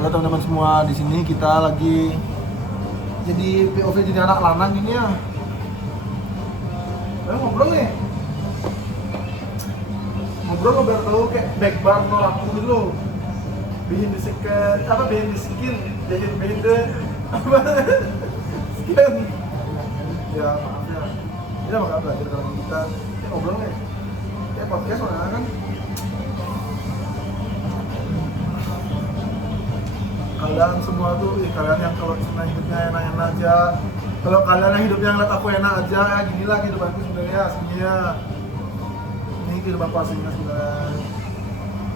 Halo teman-teman semua, di sini kita lagi jadi POV jadi anak lanang ini ya. Kita ngobrol nih. Ngobrol biar tahu kayak background orang gitu loh. Behind the second, behind the skin, behind the skin. Ya maaf ya. Kita bakal belajar kalau kita ngobrol nih. Kayak podcast mana kan. Kalian semua tuh, kalian yang kalau senang hidupnya enak-enak aja. Kalau kalian yang hidupnya ngeliat aku enak aja, gini lah kehidupanku sebenarnya aslinya. Ini kehidupan aslinya sebenarnya.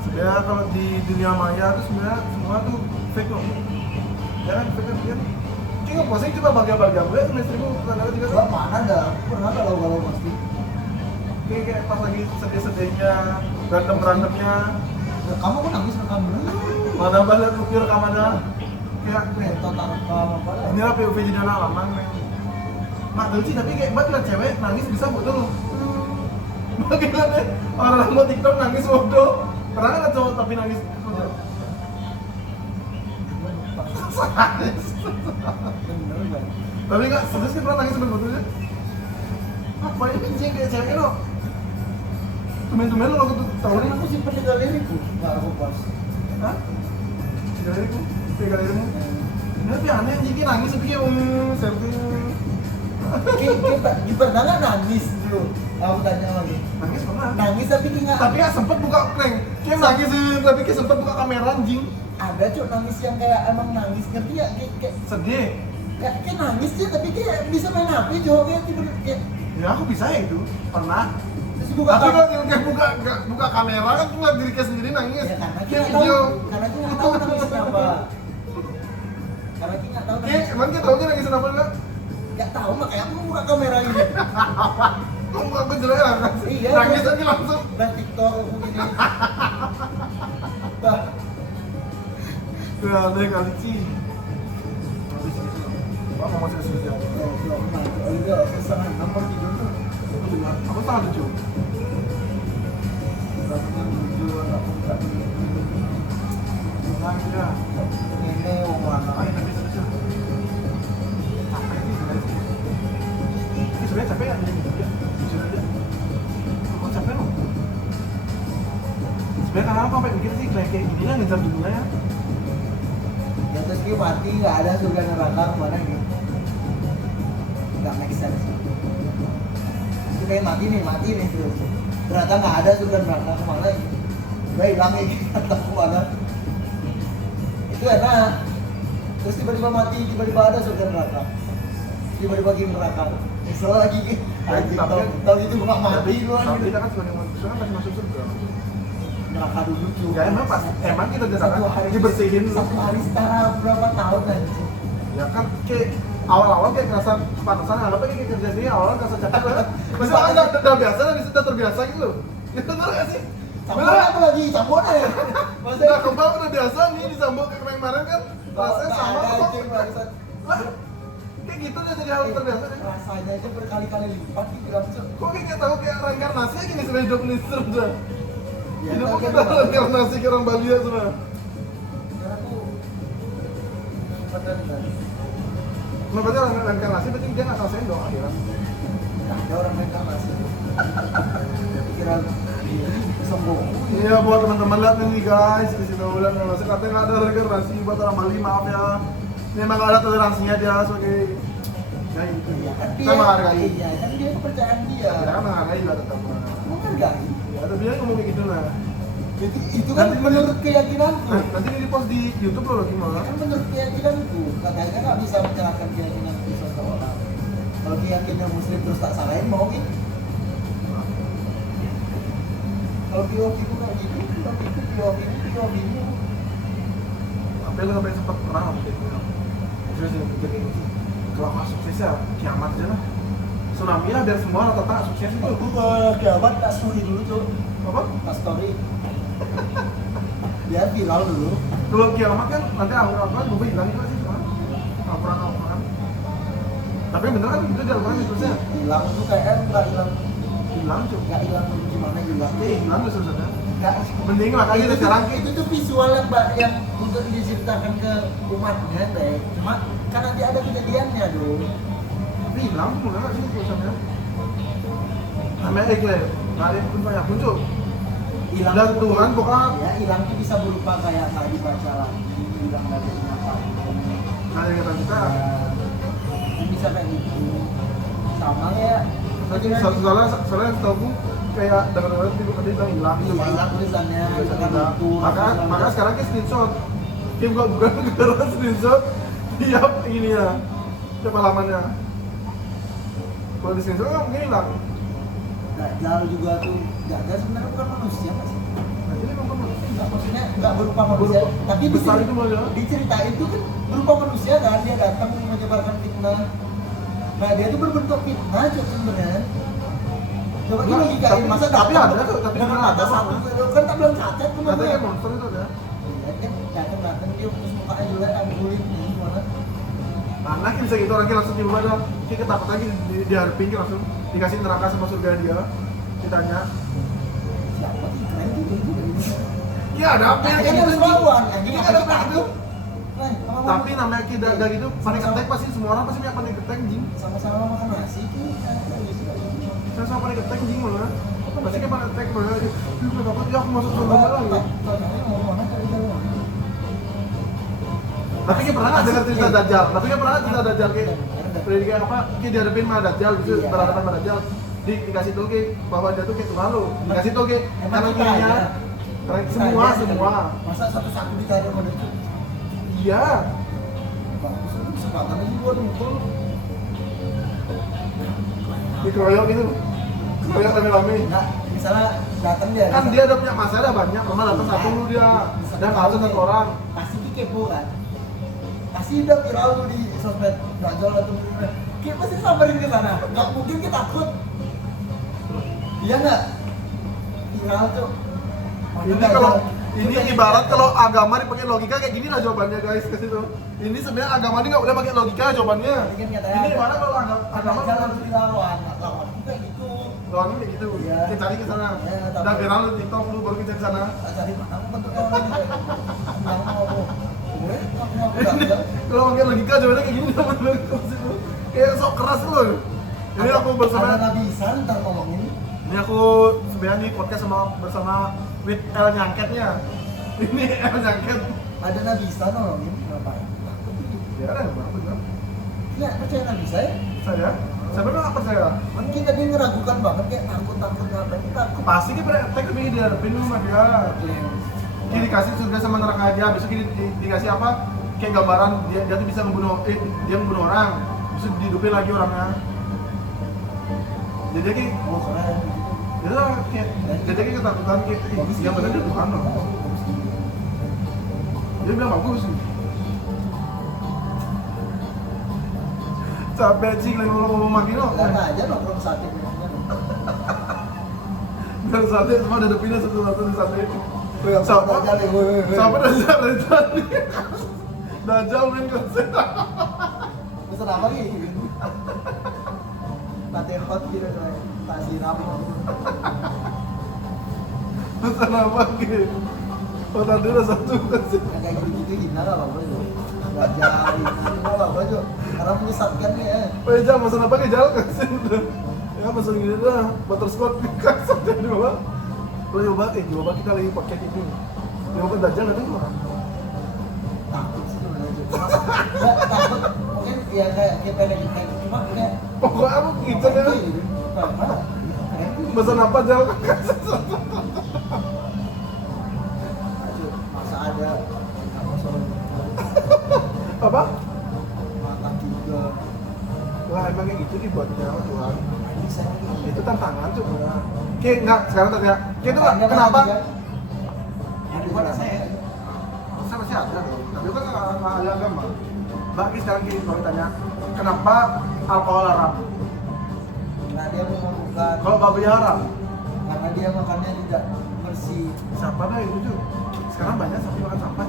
Sebenarnya kalau di dunia maya tuh sebenarnya semua tuh fake loh. Ya kan, fake kan? Cuma posting coba bahagia-bahagia gue sama istriku, tetangga juga Gua mana ada, pernah galau-galau pasti. Kayak pas lagi sedih-sedihnya, berantem-berantemnya. Ya, kamu kok nangis rekam dulu? Mana balik review rekamannya kayak Total rekam apa lah? ini lah POV jadi anak lanang nih. Mak lucu tapi kayak buat liat cewek nangis bisa bodoh loh. Bagaimana orang mau TikTok nangis bodoh. Pernah kan cowok tapi nangis bodoh. Bener kan? Tapi nggak serius kan pernah nangis sampai bodohnya. Apa ini kencing kayak cewek lo? Tumen-tumen lo waktu tahun ini Aku simpen di galeriku, nggak aku pas. hah? Galeriku? Kayak galerimu? Ini tapi aneh jadi nangis tapi kayak selfie. Kita pernah nggak nangis dulu? Aku tanya lagi. Nangis pernah. Nangis tapi nggak. Tapi nggak sempet buka prank. Kayak nangis tapi kayak sempet buka kamera anjing. Ada cok nangis yang kayak emang nangis ngerti ya? Kayak Sedih. kayak nangis sih tapi kayak bisa main HP cok kayak tiba kayak Ya aku bisa ya itu. Pernah. terus buka Tapi kamera. kalau kayak buka kamera kan cuma diri kita sendiri nangis. Ya karena kita Kayak nggak tahu, video. karena kita nggak tahu nangisnya apa. Karena kita nggak tahu Kayak nangis. emang kita tahu kan nangisin apa enggak? Nggak tahu makanya aku buka kamera ini. Kamu aku jelek lah kan? Iya, Nangis gua- aja langsung. Dan TikTok aku gini. Bah, Ya aneh kali sih. Apa mau masih sih ya? udah pesanan nomor tidur tuh. Aku sangat lucu. Nangis ya. Ini wong lanang. Ayo tapi serius. Capek sih sebenarnya. Ini sebenarnya capek ya jadi gitu ya. Jujur aja. Aku capek loh. Sebenarnya kenapa sampai mikir sih kayak gini lah ngejar dunia ya. Ya terus dia mati nggak ada surga neraka kemana gitu. Nggak make sense. Itu kayak mati nih terus. Ternyata nggak ada surga neraka kemana gitu. Udah hilang ya kata kemana. Itu enak. Terus tiba-tiba mati, tiba-tiba ada surga neraka. Tiba-tiba lagi neraka. Nyesel lagi. Anjing, tahu gitu gua nggak mati lu Tapi anjing. kita kan sebagai manusia kan pasti masuk surga. Neraka dulu cuy. Ya emang pas emang kita satu hari dibersihin satu hari setara berapa tahun anjing. ya kan kayak awal-awal kayak ngerasa pantesan anggapnya kayak kerja sini awal ngerasa capek lah. Masih udah biasa dan sudah terbiasa gitu loh. Ya bener gak sih? Campur apa lagi? Campur ya? Udah kembang udah biasa nih disambung kayak kemarin kan rasanya sama kok. anjing bangsat. Lah, kayak gitu udah jadi hal terbiasa deh. Rasanya aja berkali-kali lipat gitu langsung. Kok kayak tahu kayak reinkarnasi aja nih sebenarnya hidup nih sudah. Ya, Hidup tapi kita gimana? reinkarnasi ke orang Bali ya sudah. Karena tuh bener kan. Nah, berarti orang reinkarnasi berarti dia nggak ngerasain dong akhirat. Nah, ada orang mereka masih pikiran sombong. Iya buat teman-teman lihat nih guys di situ ulang masih katanya nggak ada reinkarnasi buat orang Bali maaf ya. Ini emang nggak ada toleransinya dia sebagai ya itu. Iya kan dia. Kita menghargai. Iya kan dia kepercayaan dia. Kita kan menghargai lah tetap. Menghargai. Ya tapi dia ngomong kayak gitu lah. Itu kan menurut keyakinanku. Nah, nanti ini di post di YouTube loh gimana? Kan menurut keyakinanku, katanya nggak bisa menyalahkan keyakinan seseorang. Kalau keyakinan muslim terus tak salahin mau gitu. Kalau POV itu kayak gitu, POV itu. Tapi lu sampai sempat pernah nggak kayak gitu? Terus yang pikir kayak gitu. Kalau nggak sukses ya kiamat aja lah. Tsunami lah biar semua rata-rata sukses itu. Aku ke kiamat tak story dulu tuh, Apa? tak story. Dia viral dulu. Kalau kiamat kan nanti Al-Quran gue bilang juga sih sekarang. Al-Quran. Tapi bener kan itu di Al-Quran terusnya Hilang tuh kayak nggak hilang, hilang cuy. nggak hilang gimana hilang. Hilang tuh sebenarnya. Nggak, Mending makanya itu sekarang itu tuh visual yang untuk diceritakan ke umatnya deh. Cuma kan nanti ada kejadiannya dong. hilang mulai nggak sih tulisannya? Namanya iklan, nggak ada pun banyak pun tuh. Hilang Dan tuh- Tuhan pokoknya ya hilang tuh bisa berupa kayak nggak dibaca lagi, hilang dari ingatan. nggak ada yang kata kita. Itu bisa kayak gitu. Sama ya. Soalnya setahu kayak dengar-dengar tadi bilang hilang Iya, gitu. hilang tulisannya. Tulisannya Hilang hilang. tuh, Maka sekarang kayak screenshot. Kayak bukan gara screenshot. Tiap ini ya. Tiap halamannya. Kalau di screenshot kan mungkin hilang. Dajjal juga tuh. Dajjal sebenarnya bukan manusia nggak sih? Nah, jadi memang Nggak, maksudnya nggak berupa manusia. Tapi besar itu malah. diceritain itu kan berupa manusia kan, dia datang menyebarkan fitnah. Nah dia tuh berbentuk fitnah juga sebenarnya. Coba kita Nggak, logikain, masa tapi datang ada tuh, tapi dengan beneran mata ada, satu Mas. itu kan tak bilang cacat tuh Katanya namanya. kan monster itu ada. Iya kan datang dia terus mukanya juga yang kulit nih gimana? Anak bisa gitu orang langsung tiba ada kayak ketakutan lagi dihadapin langsung dikasih neraka sama surga dia. Ditanya, Siapa sih keren gitu gitu. iya ada apa yang Kan kayak harus gitu? lawan, Ini ada apa gitu? Tapi Tapi namanya kita dari itu panik attack pasti semua orang pasti punya panik attack anjing. sama-sama makan nasi tuh kan Saya sama panik attack anjing malah. Pasti kayak panik attack malah. Kenapa aku ya aku masuk surga lagi? Tapi kayak pernah nggak dengar cerita Dajjal? Tapi kayak pernah nggak cerita Dajjal kayak apa? Kayak dihadapin sama Dajjal, gitu Iya. berhadapan sama Dajjal. Dikasih tuh kayak bahwa dia tuh kayak Tuhan lo. Dikasih tuh kayak kanan kirinya. Semua. Masa satu-satu ditaruh pada itu? Iya. Bagus, itu kesempatan aja gua nunggu. Dikeroyok gitu. Keroyok rame-rame. Enggak, misalnya datang dia. Kan dia udah punya masa ada banyak, pernah datang satu lu dia. Dan masuk satu orang. Pasti dia kepo kan. Pasti udah viral lu di sosmed Dajjal atau gimana. Kita pasti samperin ke sana. Enggak mungkin kita takut. Iya enggak? Viral tuh. Ini kalau ini ibarat kalau agama dipakai logika kayak gini lah jawabannya guys ke situ. Ini sebenarnya agama ini nggak boleh pakai logika jawabannya. Ini kan katanya Ini ibarat kalau agama Dajjal harus dilawan. Lawan juga gitu. lawan kayak gitu. Iya. Kita cari ke sana. Iya, tapi- Dan viral di TikTok lu baru kita ke sana. Cari mana bentuknya orang ini. Yang mau gue aku Dajjal. Kalau pakai logika jawabannya kayak gini jawaban lu ke situ. Kayak sok keras lu. Ini aku Ada bersama Nabi Isa ntar ngomongin. ini aku sebenarnya nih podcast bersama with L nyangketnya. Ini L nyangket. Ada Nabi Isa nolongin ngapain? Ya ada yang benar. Ya percaya Nabi Isa ya? Saya benar nggak percaya. Mungkin tadi ngeragukan banget kayak takut ngapain kita takut. Pasti kita praktek tapi dihadapin sama dia. Ini dikasih surga sama neraka aja. Besok ini dikasih apa? Kayak gambaran dia tuh bisa dia membunuh orang. Bisa dihidupin lagi orangnya. Jadi kayak Oh keren. itu kayak jadi kayak ketakutan kayak dia benar dia Tuhan loh. Dia bilang bagus sih. Capek sih kalau ngomong makin loh. Lihat aja nongkrong sate punya. Dan sate semua ada depinnya satu-satu di sate. Siapa Dajjal ya? Siapa Dajjal dari tadi? Dajjal main konser. Pesan apa nih? Latihan hot gitu coy. Tak siram. Pesan apa gitu? Oh tadi udah satu konser. Kayak gitu-gitu hina lah apa itu. Dajjal hina nggak apa-apa Jo. Karena menyesatkan nih ya. Oh iya Jal, pesan apa ke Jal? Kasih udah. Ya pesan gini dah, butterscotch kasih dia dua. Lo coba kita lagi pakai ini. Nyoba Dajjal nanti gua. Takut sih sebenarnya Jo. Nggak takut. Mungkin ya kayak pendek cuma kayak Pokoknya aku gitu ya. Pesan apa Jal? Masa ada apa soal Apa? mata tiga Lah emang kayak gitu dibuatnya Tuhan. bisa Itu tantangan coba. Kayak enggak sekarang tanya. Kayak itu nggak kenapa? yang di mana saya Saya masih ada loh. Tapi kan nggak ada agama. Bagi sekarang gini kalau ditanya, kenapa alkohol haram? karena dia memabukkan Kalau babi haram? karena dia makannya tidak bersih Siapa dah itu tuh? Sekarang banyak sapi makan sampah.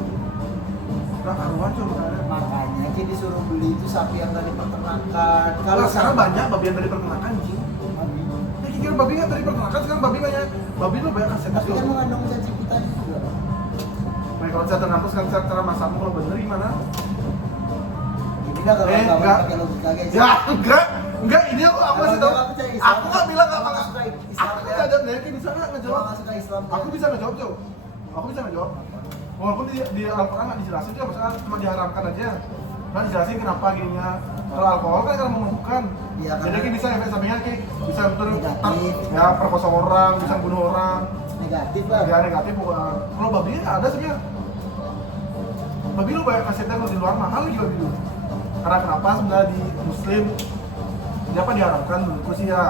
Nggak karuan coba makannya. makanya kita disuruh beli itu sapi yang dari peternakan Kalau sekarang banyak babi yang dari peternakan anjing. babi Ya kira babi nggak dari peternakan, sekarang babi itu banyak kasetnya. Tapi kan mengandung cacing tadi juga. Nah kalau saya tergantung sekarang cara masakmu kalau bener gimana? Ini kan kalau nggak enggak. pakai logika guys. Ya enggak ini aku masih tahu. Aku nggak bilang nggak pakai. suka Aku Islam nggak ya. ada mereka bisa nggak ngejawab. Nggak suka Islam. Aku bisa ngejawab tuh. Aku bisa ngejawab. Walaupun di Al-Quran nggak dijelasin juga, masalah cuma diharamkan aja. Nah dijelasin kenapa gininya. Kalau alkohol kan karena memabukkan. Iya, Jadi karena- kan bisa efek sampingnya kayak bisa Negatif. ya perkosa orang, bisa bunuh orang. Negatif lah. Ya negatif bukan. Kalau babi ada sih ya. Babi lu banyak kasetnya kalau di luar mahal lagi babi lu. Karena kenapa sebenarnya di Muslim dia apa diharapkan menurutku sih ya.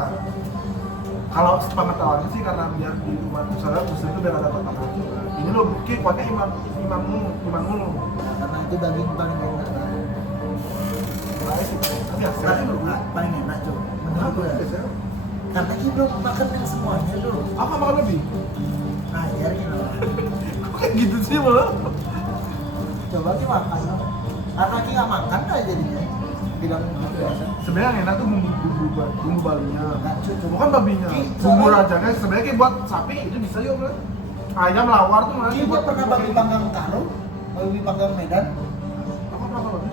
Kalau pengetahuannya sih karena biar di umat misalnya Muslim itu biar ada tatanan. Ini lo bukti kuatnya imanmu. Nah, karena itu daging paling enak. Tapi ya, saya sih menurut Paling enak cuy. Menurut gue. gue. Karena kita belum makan kan semuanya tuh. Aku nggak makan babi. Nah, ya gitu. Kok kayak gitu sih malah? Coba kita makan lah. Karena kita nggak makan lah jadinya. Bilang biasa. Sebenarnya yang enak tuh bumbu balinya. Nggak cuy. Bukan babinya. Bumbu rajanya sebenarnya kayak buat sapi itu bisa yuk bro. Ayam lawar tuh mana Kita pernah babi panggang Karo, babi panggang Medan. Aku pernah babi.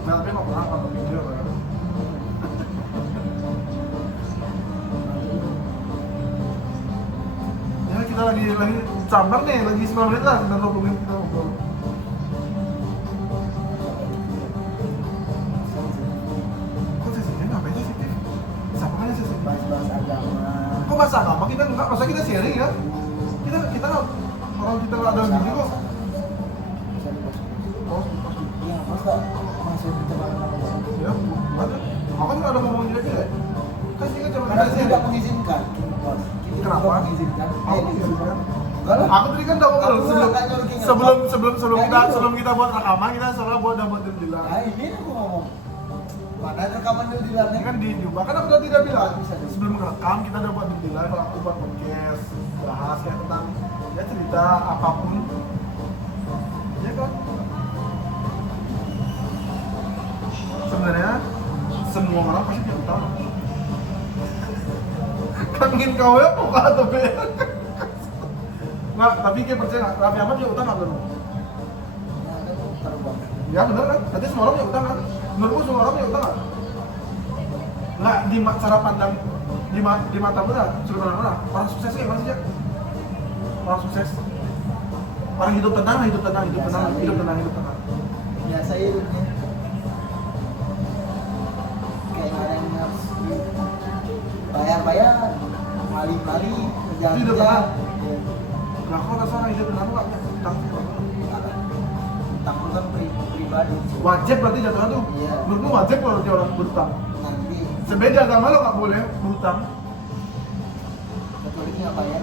Nah, tapi nggak pernah babi dia kan. Ya kita lagi sabar nih, lagi 9 menit lah, 20 menit kita ngobrol. Kok sesinya ngapain sih sih? Siapa aja sih? Bahas-bahas agama. Kok bahasa agama kita enggak? Masa kita sharing ya? Kita orang kita nggak ada gini kok. Bisa dibahas. Oh, Iya, masa masuk kita makan apa? ya, ada. Aku kan nggak ada ngomong jelek ya. Kan kita cuma Karena kita tidak sharing. mengizinkan. Kita Kenapa? tidak mengizinkan. Aku mengizinkan. Enggak lah. Aku tadi kan udah ngobrol Aku nggak nyuruh King sebelum apa. sebelum sebelum Kayak kita gitu. sebelum kita buat rekaman kita soalnya buat dapat bilang. Nah, ini aku ngomong. Mana rekaman dulu di dalamnya? Ini kan diubah kan aku udah tidak bilang. Bisa, bisa. Sebelum rekam kita udah buat bilang kalau aku buat podcast bahas kayak tentang ya cerita apapun. Ya kan? Sebenarnya semua orang pasti punya utang. Kangen kau ya buka atau be? Nggak, tapi kayak percaya nggak? Raffi Ahmad punya utang nggak dulu? Nah, ada tuh terbang. Ya benar kan? Tadi semua orang punya utang kan? Menurutku semua orang punya utang nggak? Nggak, cara pandang di mata benar, sudah benar. Orang sukses kayak mana sih, Jak? Orang sukses orang hidup tenang. Biasa ya hidupnya. Kayak ada yang harus bayar, mali, Hidup kerja. tenang. Nah, kalau rasa orang hidup tenang nggak punya utang sih, Bang. Takut kan pribadi. Wajib berarti jatuhnya tuh. Iya. Menurutmu wajib kalau dia orang berutang. Nanti Sebenarnya di agama lo nggak boleh berutang. kecuali nggak bayar.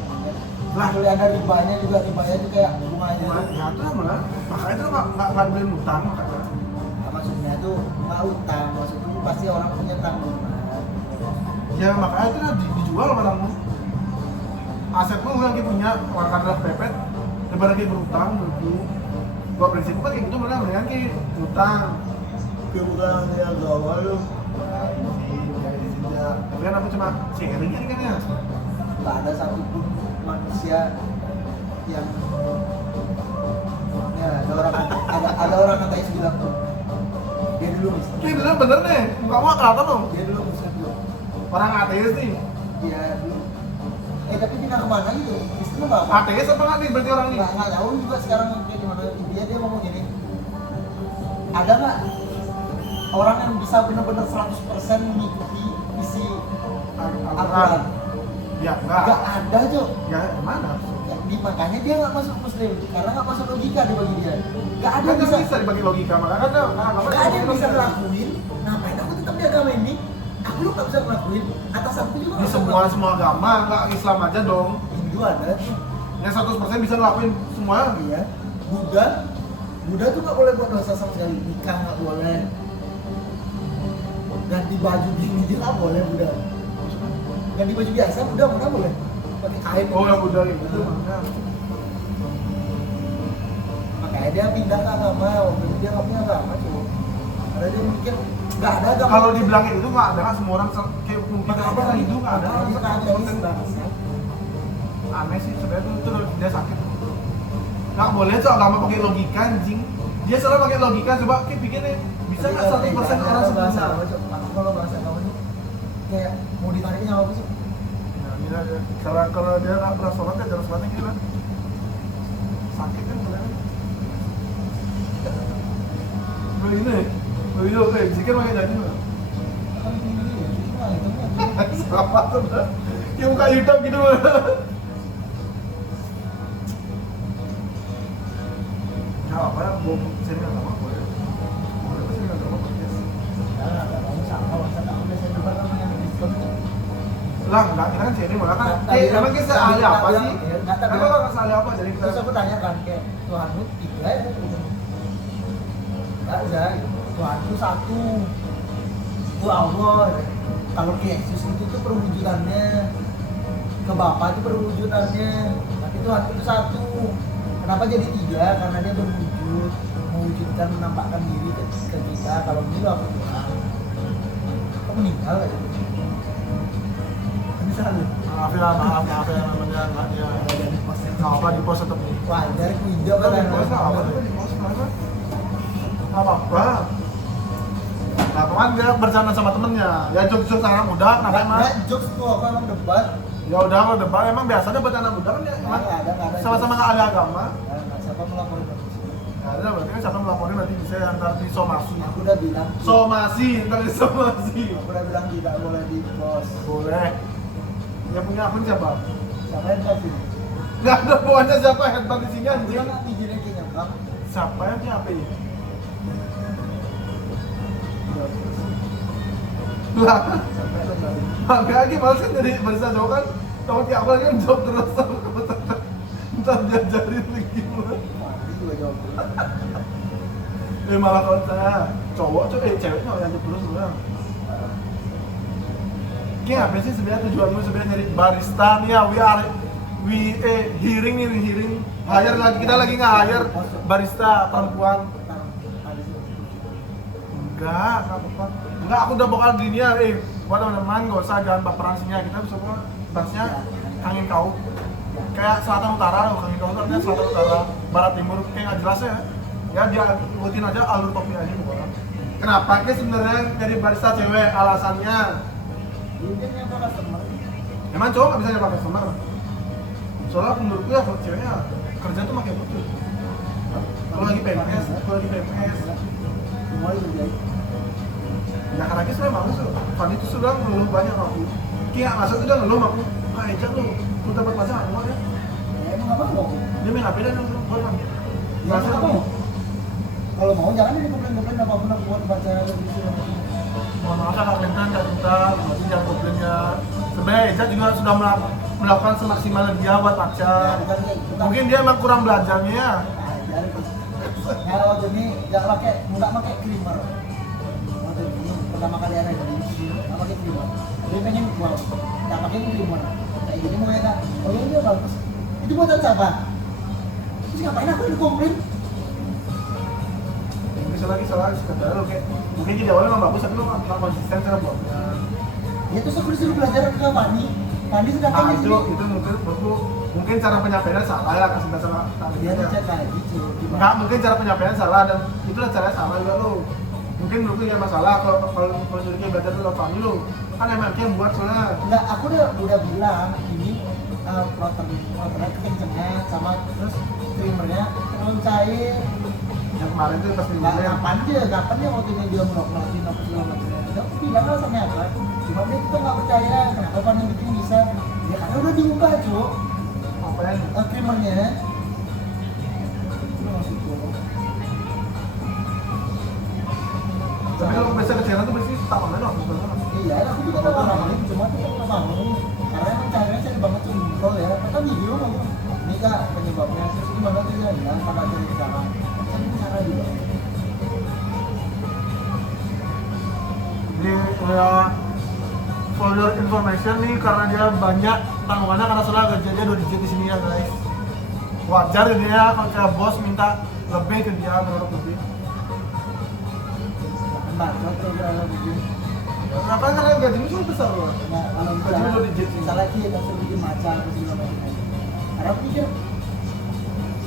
Lah. Kecuali ada ribanya juga, ribanya itu kayak bunganya. Ya itu sama. Makanya itu nggak boleh utang makanya. Nah, maksudnya itu nggak utang, maksudnya itu pasti orang punya tanggungan. Ya makanya itu dijual barangmu. Asetmu yang kita punya makan adalah pepet daripada kita berutang menurutku. Gua prinsipku kan kayak gitu mereka mendingan kita utang. Kita utang ya agama lu. Tapi kan aku cuma sharing kan ya. Nggak ada satupun manusia yang ya ada orang ateis bilang tuh dia dulu Mister. Ini bener nih, muka gua kelihatan loh. Dia dulu Mister dulu. Orang ateis nih. Dia dulu. Tapi pindah kemana gitu? Mister nggak apa? Ateis apa nggak nih berarti orang ini? Nggak tahu juga sekarang kayak gimana. Dia ngomong gini. Ada nggak orang yang bisa benar-benar 100% mengikuti isi Al-Quran? Ya enggak. Nggak ada Cok. Ya mana? Makanya dia nggak masuk muslim karena nggak masuk logika di bagi dia. Nggak ada Kan bisa. bisa dibagi logika makanya kan agama Nggak ada yang bisa ngelakuin. Ngapain aku tetap di agama ini? Aku lu nggak bisa ngelakuin. Atasanku juga di nggak bisa semua ngelakuin. agama nggak Islam aja dong. Hindu ada tuh. Yang 100% bisa ngelakuin semua. Iya. Buddha tuh nggak boleh buat dosa sama sekali. Nikah nggak boleh. Ganti baju gini aja nggak boleh Buddha. Ganti baju biasa Buddha nggak boleh. Pakai kain. Oh yang Buddha gitu. Makanya dia pindah ke agama. Waktu itu dia nggak punya agama cuy. Ada dia mikir nggak ada gak Kalau dibilang kayak itu nggak ada kan semua orang kayak mungkin apa kan itu nggak ada. Aneh sih sebenarnya itu dia sakit. Nggak boleh tuh agama pakai logika anjing. Dia selalu pakai logika, coba kayak pikirnya bisa nggak 100% orang bahasa sempurna? kalau bahasa kamu itu kayak mau ditarik nyawa apa sih? Ya, gila dia. Kalau dia nggak pernah sholat ya jarang sholatnya gila. Sakit kan sebenarnya. Begini, begitu kayak zikir pakai jadi nggak? Sama tuh, yang buka YouTube gitu. Ya apa ya, bom sering agama boleh. Boleh sering agama podcast. Lah, enggak, kita kan sharing malah kan. Emang kita ahli apa sih? Emang kalau ahli apa? Jadi kita Terus aku tanya kan kayak Tuhanmu tiga ya? Enggak usah, Tuhanku satu. Itu Allah. Kalau ke Yesus itu tuh perwujudannya, ke Bapa itu perwujudannya. Tapi Tuhanku itu satu. Kenapa jadi tiga? Karena dia berwujud, mewujudkan, menampakkan diri ke kita. Kalau begitu aku Tuhan. Kok meninggal gak sih? Bisa lu? maaf ya namanya enggak ya. Nggak apa di pos tetap nih. Wajar, ku hijau kan. Di pos nggak apa di pos kenapa? Nggak apa-apa. Nah kemarin dia bercanda sama temennya. Ya jokes anak muda, kenapa emang? Nggak jokes tuh, aku emang debat. Ya udah kalau debat emang biasanya bercanda muda kan ya emang Nggak ada. sama-sama nggak ahli agama. Nah, siapa melaporin polisi? Ya udah berarti kan siapa melaporin nanti bisa antar disomasi. Aku udah bilang. Somasi, ntar disomasi. Aku udah bilang tidak boleh di pos. Boleh. Yang punya akun siapa? Siapa yang kasih? Nggak ada pokoknya siapa headband di sini Dia anjing. nggak izinnya ke nyokap. Siapa yang punya HP? Lah, Sampai lo balik. makanya lagi males kan jadi barista jauh kan. Tahu tiap apa kan jawab terus sama kebetulan. Ntar diajarin lagi mulai. Mati juga jawab. Malah kalau saya cowok ceweknya yang jawab terus sebenarnya. Kayak apa sih sebenarnya tujuan lu sebenarnya nyari barista nih ya, hearing hire lagi, kita lagi nggak hire barista perempuan. Enggak apa-apa. Enggak, aku udah bakal gini ya, buat teman-teman gak usah jangan baperan sini ya, kita semua bahasnya angin kau. Kayak selatan utara, angin kau itu artinya selatan utara, barat timur, kayak nggak jelas ya. Ya dia ikutin aja alur topik aja pokoknya. Kenapa kayak sebenarnya jadi barista cewek alasannya? Mungkin yang apa customer? Emang cowok nggak bisa nyapa customer? Soalnya menurutku ya buat ceweknya kerja tuh makin butuh. Kalau lagi PMS, Semua itu jadi. ya karena kita sebenarnya malu tuh. Fanny tuh sudah ngeluh banyak sama aku. Kayak masa tuh udah ngeluh sama aku. Ejak lu dapat pasangan semua ya. Emang apa mau? Dia main HP dan ngeluh kan. Ya apa mau? Kalau mau jangan jadi komplain apapun aku buat baca review. Mohon maaf Kak Clinton, Kak Cinta, berarti jangan komplainnya. Sebenarnya Ejak juga sudah melakukan semaksimal dia buat pacar. Mungkin dia emang kurang belajarnya ya. Nah, waktu ini jangan pakai creamer. Waktu ini pertama kali ada di sini, nggak pakai creamer. Dia pengen wow, nggak pakai creamer. Kayak gini mau ya, oh iya bagus. Itu buatan siapa? Terus ngapain aku dikomplain? Bisa lagi salah sekedar lo kayak mungkin jadi awalnya memang bagus tapi lo nggak konsisten cara buatnya. Ya terus aku disuruh belajar ke Fani. Fani sudah Nah kan di itu sini. mungkin cara penyampaiannya salah ya kasih dasar Dia ngecek lagi cuy. Enggak, mungkin cara penyampaian salah dan itulah caranya salah juga lo. Mungkin menurut lu ya masalah kalau nyuruhnya belajar tuh lewat Fani lo. Kan emang dia buat soalnya. Enggak, aku udah bilang ini protein kencengnya sama terus creamernya terlalu cair. Yang kemarin tuh pas minggu Kapan dia waktu ini dia melokin apa segala macam. Aku bilang alasannya apa? Cuma dia kita nggak percaya kenapa Pan yang bikin bisa. Ya karena udah diubah cuy. apa ya? Creamernya. Tapi kalau biasa kecairan tuh pasti tak online loh sebenarnya. Iya, aku juga nggak mau, cuma tuh nggak mau. Karena emang caranya cari banget simpel ya. Kan video mau ini kak penyebabnya terus gimana tuh ya? Ya, pada cari cara. Kan cara juga. Jadi ya for your information nih karena dia banyak tanggungannya karena soalnya gajinya 2 digit di sini ya guys. Wajar jadi ya kalau kayak bos minta lebih ke dia menurut lebih. bacot tuh berapa bikin. Kenapa? Karena gajinya cuma besar loh. Nah, kalau Gajinya misalnya dua digit sih. misalnya sih kita suruh bikin maca atau segala macam. Karena aku pikir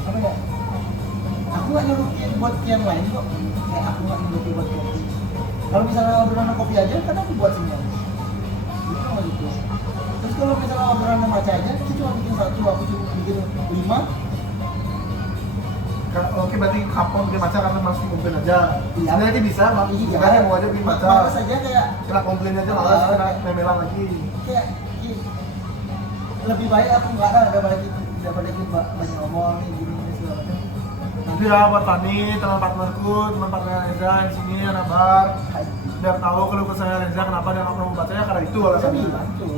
apa ya? Aku nggak nyuruh buat yang lain kok. Kayak aku nggak nyuruh buat kopi. Kalau misalnya orderan kopi aja, kan aku buat semua. Itu sama gitu. Terus kalau misalnya orderan maca aja, aku cuma bikin satu, aku cuma bikin 5. Oke, berarti kapan bikin maca karena masih komplain aja. Iya. Sebenarnya sih bisa, Bang. Iya. Sebenarnya mau aja bikin maca. Malas aja kayak Kena komplain aja malas, kena memelan lagi. kayak lebih baik aku nggak ada daripada itu banyak ngomong nih gini segala macam. Nanti ya buat Fani, teman partnerku, teman partner Reza di sini anak bar. Biar tahu kalau kesalahan Reza kenapa dia nggak pernah membacanya karena itu Saya alasannya. bilang tuh.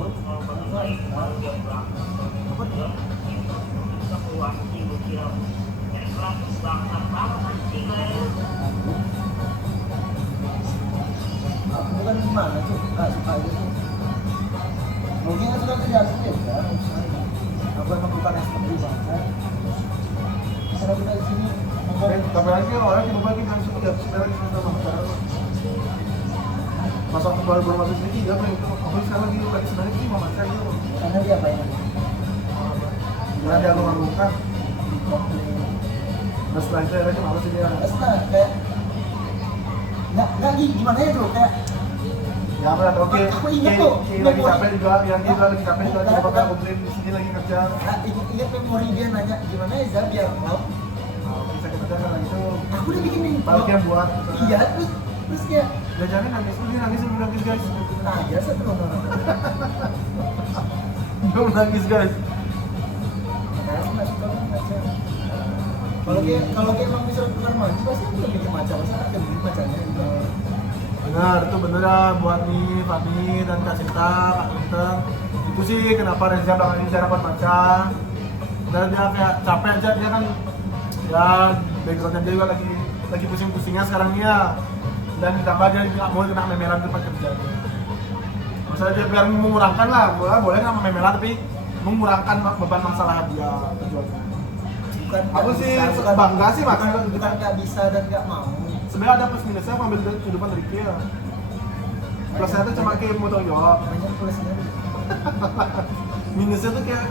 Aku bukan gimana tuh, nggak suka aja tuh. Mungkin nggak suka kerjaan sih ya udah, nggak usah. Aku emang bukan yang seperti baca. Kalau kita di sini Tapi lagi orang yang berbagi kan sudah sebenarnya kita sama cara. Masa aku baru masuk sini tidak apa itu. Aku sekarang lagi sebenarnya sih mau maca gitu. karena dia apa ya? Karena dia ngomongkan. Nah setelah itu akhirnya malas sih dia. Terus nah, kayak nggak gimana ya tuh kayak Ya apa oke. Aku ingat tuh, Lagi capek juga, yang Ya, kita lagi capek juga bukan, coba bukan. komplain di sini lagi kerja. nah, ingat memori dia nanya gimana ya Zah biar mau. Bisa kita kerja karena itu. Aku udah bikin ini. Balik yang buat. Iya terus kayak Jajannya nangis, dia nangis sebelum nangis guys. nah biasa tuh orang. Belum nangis guys. Makanya aku nggak suka banget baca. Kalau kayak emang bisa bukan maju pasti aku bikin maca pasti aku bikin macanya gitu. Benar, itu bener ya buat nih Fani dan Kak Sinta, Kak Inten. Itu sih kenapa Reza belakangan ini jarang buat baca. Dan dia kayak capek aja, dia kan ya backgroundnya dia juga lagi pusing-pusingnya sekarang ya. Dan ditambah dia nggak mau kena memelan di tempat kerja. Maksudnya dia biar mengurangkan lah, boleh nggak memelan tapi mengurangkan beban masalah dia tujuannya. Bukan Aku nggak sih bisa, bukan- bangga sih bukan makanya nggak bisa dan nggak mau. sebenarnya ada plus minusnya aku ambil dari kehidupan Ricky ya. Plusnya tuh cuma kayak mau tanggung jawab. Banyak plusnya. Minusnya tuh kayak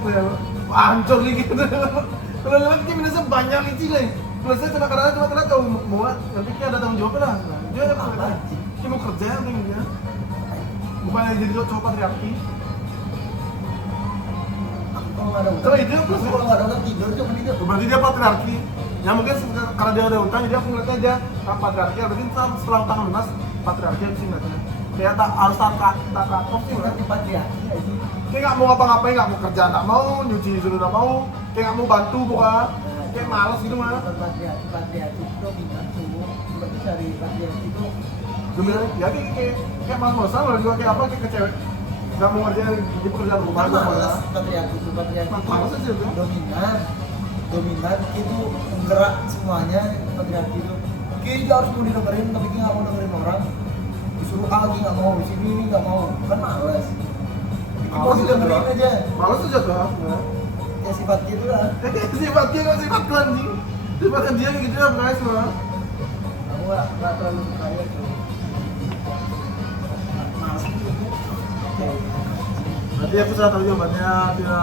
hancur nih gitu. Kalau lihat kayak minusnya banyak nih cile. Plusnya cuma karena ternyata tahu mau nanti kayak ada tanggung jawab lah. Nah, dia ada Apa? dia mau kerja nih dia. Bukan yang jadi cowok patriarki. Kalau nggak ada utang, Coba itu plus. kalau nggak ada utang tidur cuma tidur. Berarti dia patriarki. Ya mungkin karena dia ada utang jadi aku ngeliatnya dia patriarki. Berarti ntar setelah utang lunas patriarki aku sih ngeliatnya. Kayak tak harus tak cut off sih. Bukan patriarki ya ini. Kayak nggak mau ngapa-ngapain, nggak mau kerja, nggak mau nyuci sudah nggak mau, kayak nggak mau bantu bukan, kayak malas gitu mah. Bukan patriarki itu dominan semua. Berarti dari patriarki itu Sebenarnya ya kayak malas-malasan lah juga kayak apa kayak ke cewek nggak mau ngerjain di pekerjaan rumah bukan gitu malas. malah. Patriarki itu Malas aja tuh. dominan itu menggerak semuanya. Patriarki itu kita harus mau didengerin tapi kita nggak mau dengerin orang. Disuruh A lagi nggak mau, sini ini nggak mau, kan malas. Kita harus dengerin aja. Malas aja tuh. Ya sifat gitu lah. Sifatnya kan sifat anjing. Sifatnya dia kayak gitu ya guys mah. Aku nggak terlalu suka ya tuh. Malas gitu. Berarti aku sudah tahu jawabannya dia.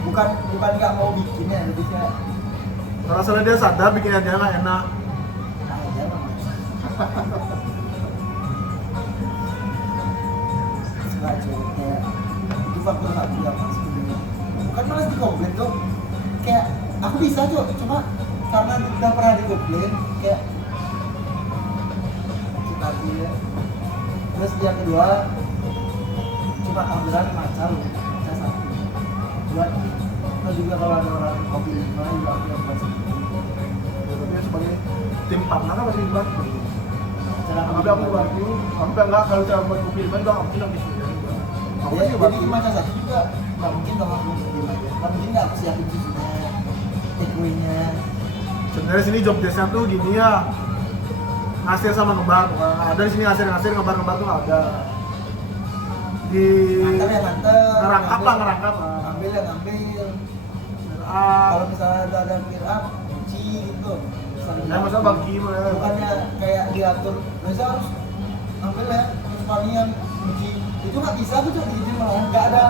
Bukan nggak mau bikinnya, lebih kayak Kalau salah dia sadar bikinnya dia nggak enak. aja bang. Suka cewek kayak itu faktor satu yang pas sebenarnya. Bukan malas dikomplain tuh. Kayak aku bisa tuh, cuma karena udah pernah dikomplain kayak suka dia. Terus yang kedua cuma orderan maca loh, maca satu. Buat terus juga kalau ada orang kopi lima juga aku yang buat satu. Tapi sebagai tim partner apa sih bang? Cara Tapi aku bantu, sampai enggak kalau cara buat kopi ban bang, aku bilang di sini. Aku ya, sih jadi bantu. maca satu juga nggak mungkin dong aku bikin aja. Nggak mungkin nggak aku siapin susunya, takeaway-nya. Sebenarnya sini job desk-nya tuh gini ya, ngasir sama ngebar. Ada di sini ngasir ngebar tuh nggak ada. Di Nganter ya nganter. ngerangkap lah ngerangkap. Ngambil ya ngambil. Ah, Kalau misalnya ada clear up, cuci gitu. ya masa bagi Bukannya kayak diatur, Reza harus ambil ya terus panian uji itu nggak bisa aku tuh digituin malah nggak ada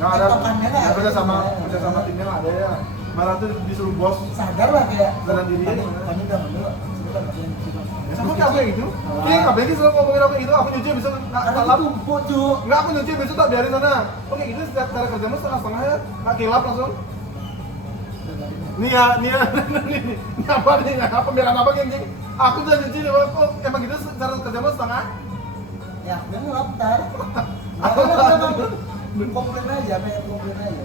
tektokannya, nggak ada kerja sama gitu. timnya nggak ada ya, malah tuh disuruh bos Sadar lah kayak sadar diri ya. Pani udah ngambil sudah nggak yang gitu. Ya, sama kayak aku kayak gitu. Ini ngapain sih selalu ngomongin aku gitu? Aku nyuci bisa nggak Karena kalap. itu tumpuk cuy. Nggak, aku nyuci besok tak biarin sana. Oke gitu cara kerjamu setengah ya, nggak kilap langsung. Nih ya, ini apa nih? Apa biaran apa geng? Aku udah nyuci nih, kok emang gitu cara kerjamu setengah? Ya aku yang ngelaptar. Komplain aja, pengen komplain aja.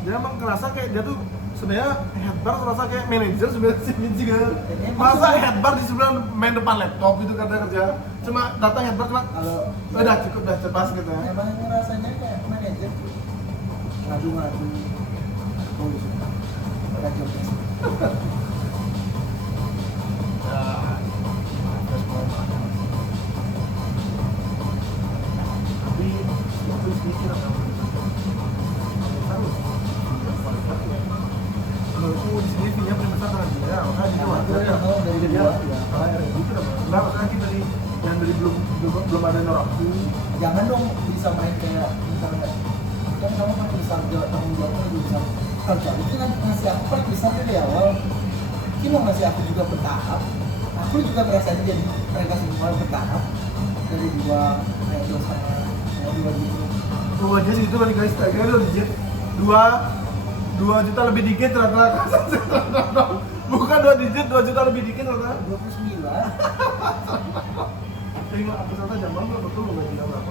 Dia emang ngerasa kayak dia tuh sebenarnya headbar terasa kayak manajer sebenarnya sih juga. Masa headbar di sebelah main depan laptop gitu karena kerja. Cuma datang headbar cuma Kalau udah cukup udah cepat gitu ya. emang ngerasanya kayak manajer ngadu-ngadu. Oh gitu. Ada jobdesk. Tapi itu sedikit apa? Menurutku di sini fee-nya paling besar karena dia, makanya dia wajar ya. Dari Dia, dua. karena ya gitu lah. Enggak, maksudnya kita yang dari belum ada norakku. Jangan dong bisa main kayak misalnya kan kamu kan besar tanggung jawabnya lebih besar. Kalau jadi itu kan ngasih aku paling besar dari awal. Mungkin mau ngasih aku juga bertahap. Aku juga merasa jadi mereka semua bertahap dari dua kayak dua sama dua gitu. Dua aja segitu kali guys, kayaknya udah digit 2 juta lebih dikit rata-rata. Bukan 2 digit, 2 juta lebih dikit rata-rata. 29. Tapi aku rata jam berapa betul loh gajinya berapa?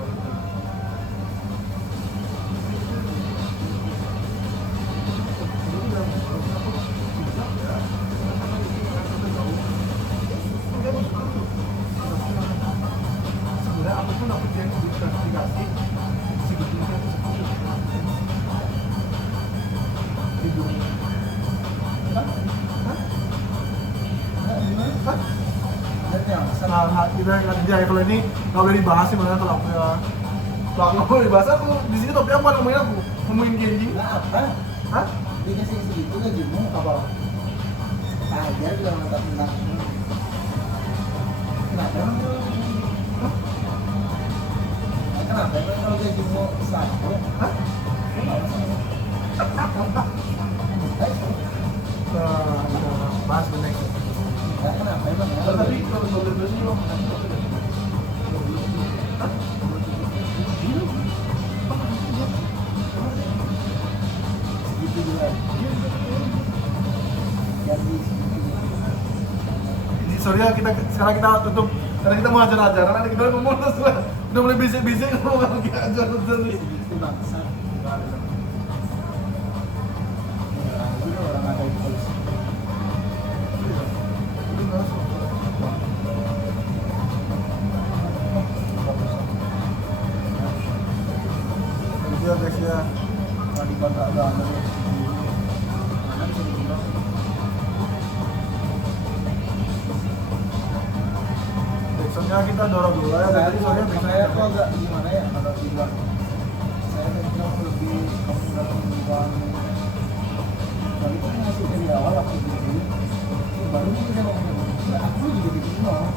Sebenarnya aku tuh dapet yang dikasih sebetulnya hidup. Hah? Hah? Nah, kita ingat aja ya, kalau ini nggak boleh dibahas sih sebenarnya kalau aku ya. Kalau nggak boleh dibahas aku di sini tapi apa ngomongin aku? Ngomongin Genji? Enggak apa? Hah? Dikasih segitu gajimu Apa? aja bilang mata tentang kenapa emang kalau kenapa emang kalau gajimu satu? Hah? Kita bahas the next. Enggak, kenapa emang ya? Tapi kalau 12 ini loh. Hah? Segitu juga. Gaji segitu. Jadi sorry ya, sekarang kita tutup karena kita mau ajar-ajaran, nanti kita ngomong terus lah. Udah mulai bisik-bisik ngomong lagi ajar terus. Segitu bangsa. Ya, itu orang ada di polisi. Iya guys ya. Kalau di kota ada mana bisa dibilang? Backsoundnya kita dorong dulu ya. Tadi soalnya Saya kok agak gimana ya kalau bilang saya tadi lebih kamu dalam membuang kali kan masih dari awal aku gitu baru ini saya ngomong ya aku juga bikin mau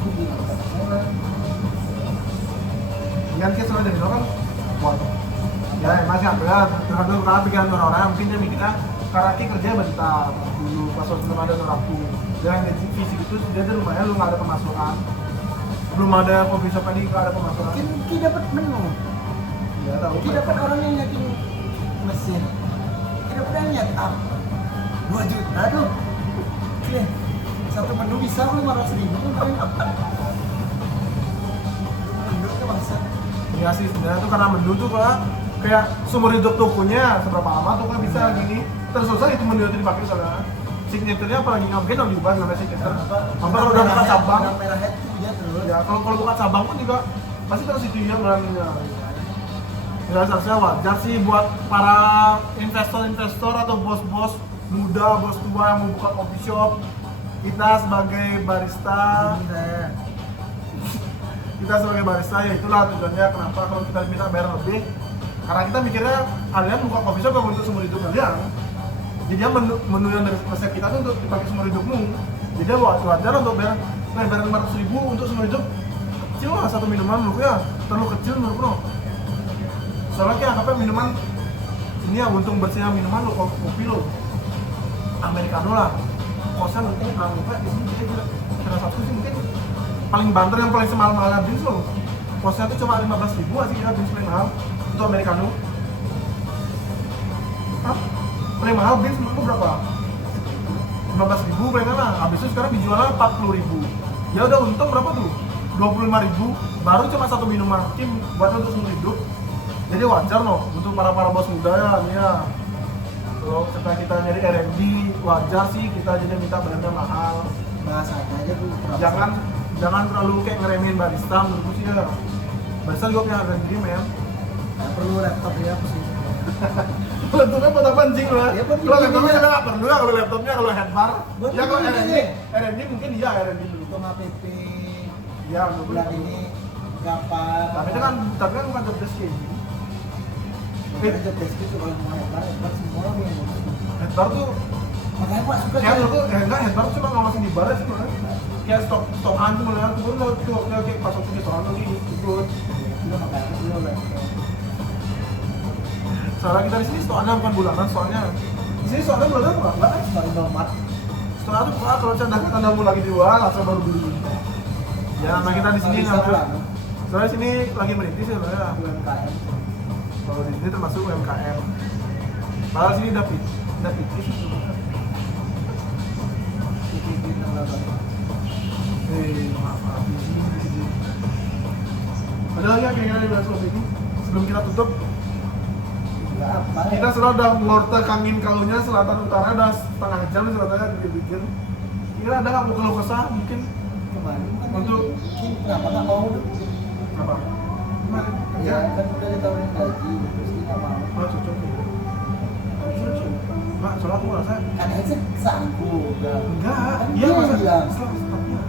aku bilang kata saya Yang kita sudah dari orang, wah, ya masih ada tergantung karena pikiran orang-orang mungkin dia mikirnya karena Ki kerja bentar dulu pas waktu belum ada norakku dan gaji fisik itu dia di rumahnya lu nggak ada pemasukan, belum ada coffee shop ini nggak ada pemasukan. Ki dapat menu Ya tahu. Ki dapat orang yang nyeting mesin Ki dapat yang nyetak 2 juta tuh Ki satu menu bisa lu 500.000 paling apa menurutnya bangsa. Ya sih sebenarnya tuh karena menu tuh kayak sumber hidup tokonya seberapa lama tuh kan bisa gini terus susah itu menu itu dipakai soalnya signaturenya apalagi nggak mungkin orang diubah namanya signature. Apa kalau udah buka cabang? Merahnya itu dia terus. Ya kalau buka cabang pun juga pasti terus itu ya orangnya. Ya seharusnya wajar sih buat para investor atau bos-bos muda, bos tua yang mau buka coffee shop. Kita sebagai barista, ya itulah tujuannya kenapa kalau kita minta bayar lebih. Karena kita mikirnya kalian buka coffee shop untuk seumur hidup kalian. Jadi dia menu yang dari resep kita itu untuk dipakai seumur hidupmu. Jadi dia wajar untuk bayar 500.000 untuk seumur hidup kecil lah satu minuman menurutku ya, terlalu kecil menurutku. Soalnya kayak anggapnya minuman ini ya untung bersihnya minuman lo, kopi lo, americano lah. Kosan mungkin anggapnya di sini kita kira satu sih mungkin paling banter yang paling semahal-mahalnya Beans lo. Kosnya tuh cuma 15.000 sih kira Beans paling mahal untuk americano. Hah? Paling mahal Beans menurutku berapa? 15.000 paling mana? Habis itu sekarang dijualnya 40.000. Ya udah untung berapa tuh? 25.000 baru cuma satu minuman Kim buat untuk seumur hidup. Jadi wajar loh untuk para bos muda ya nih ya. Kalau setelah kita nyari R&D wajar sih kita jadi minta bayarnya mahal. Bahasanya aja tuh Jangan terlalu kayak ngeremehin barista menurutku sih ya. Barista juga punya harga diri men. nggak perlu laptop ya sih. Laptopnya buat apa anjing lah? Ya, buat Kalau gini laptopnya ya. kita nggak perlu ya kalau laptopnya kalau handbar. Buat Ya kalau gini. R&D mungkin iya R&D dulu. Untuk APP Ya bulan ini berapa? Tapi kan bukan job desk kayak gini. Makanya job desk itu kalau mau hebat semua nih. Handbar tuh Makanya Pak suka kayak menurutku enggak handbar cuma ngawasin di bar sih malah. Kayak stokan tuh malah tuh kayak pas waktu di stokan tuh ikut. itu makanya dulu lah. Soalnya kita di sini stokannya bukan bulanan soalnya. Di sini stokannya bulanan enggak kan? Sekali domat. Stokan tuh kalau candamu lagi di luar langsung baru beli. Ya nama kita di sini namanya. Soalnya sini lagi merintis ya soalnya. UMKM. Kalau di sini termasuk UMKM. Padahal sini udah pikir PPP tanggal berapa? Maaf. Ada lagi yang kira-kira dibahas soal ini sebelum kita tutup. Enggak apa. Kita sudah ngorte kangin kaunya selatan utara udah setengah jam sebenarnya bikin. Kira ada nggak mau keluh kesah mungkin Kemarin kan untuk kenapa nggak mau? apa? Kemarin Ya kan udah ditawarin gaji terus dia nggak mau. cocok. Mak, soalnya aku merasa Kan aja sanggup. enggak. Kan Iya dia masa bilang. setengahnya.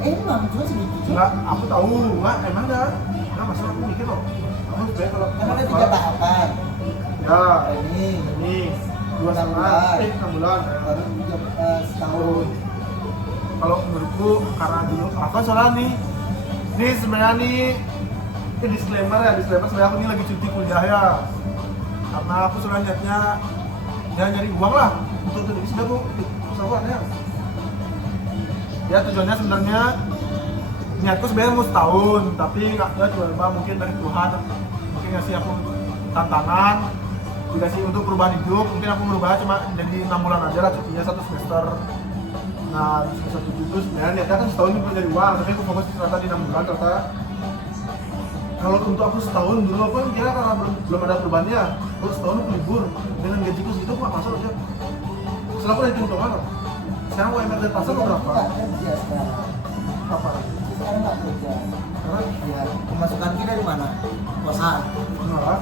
Iya emang cuma segitu sih. Enggak, aku tahu, enggak, emang ada. Enggak, masalah aku mikir loh. Aku sebenarnya kalau Kan ada 3 tahapan. ya, Ini 2,5, 6 bulan. baru setahun. Kalau menurutku karena dulu aku kan soalnya nih sebenarnya ini disclaimer sebenarnya aku ini lagi cuti kuliah ya. Karena aku sebenarnya niatnya ya nyari uang lah untuk itu sudah aku usahawannya. Ya tujuannya sebenarnya niatku sebenarnya mau setahun, tapi nggak ada coba mungkin dari Tuhan mungkin ngasih aku tantangan dikasih untuk perubahan hidup, mungkin aku merubah cuma jadi 6 bulan aja lah cutinya 1 semester. Nah di semester 7 itu sebenarnya niatnya kan setahun ini mencari uang, tapi aku fokus ternyata di 6 bulan ternyata kalau untuk aku setahun dulu aku kan kira karena belum ada perubahannya, kalau setahun aku libur dengan gajiku segitu aku nggak masuk aja. Setelah aku hitung hitungan, sekarang UMR dari pasar berapa? Nggak kerja sekarang. Apa? Sekarang nggak kerja. Karena Ya pemasukan kita dari mana? Kosan. malah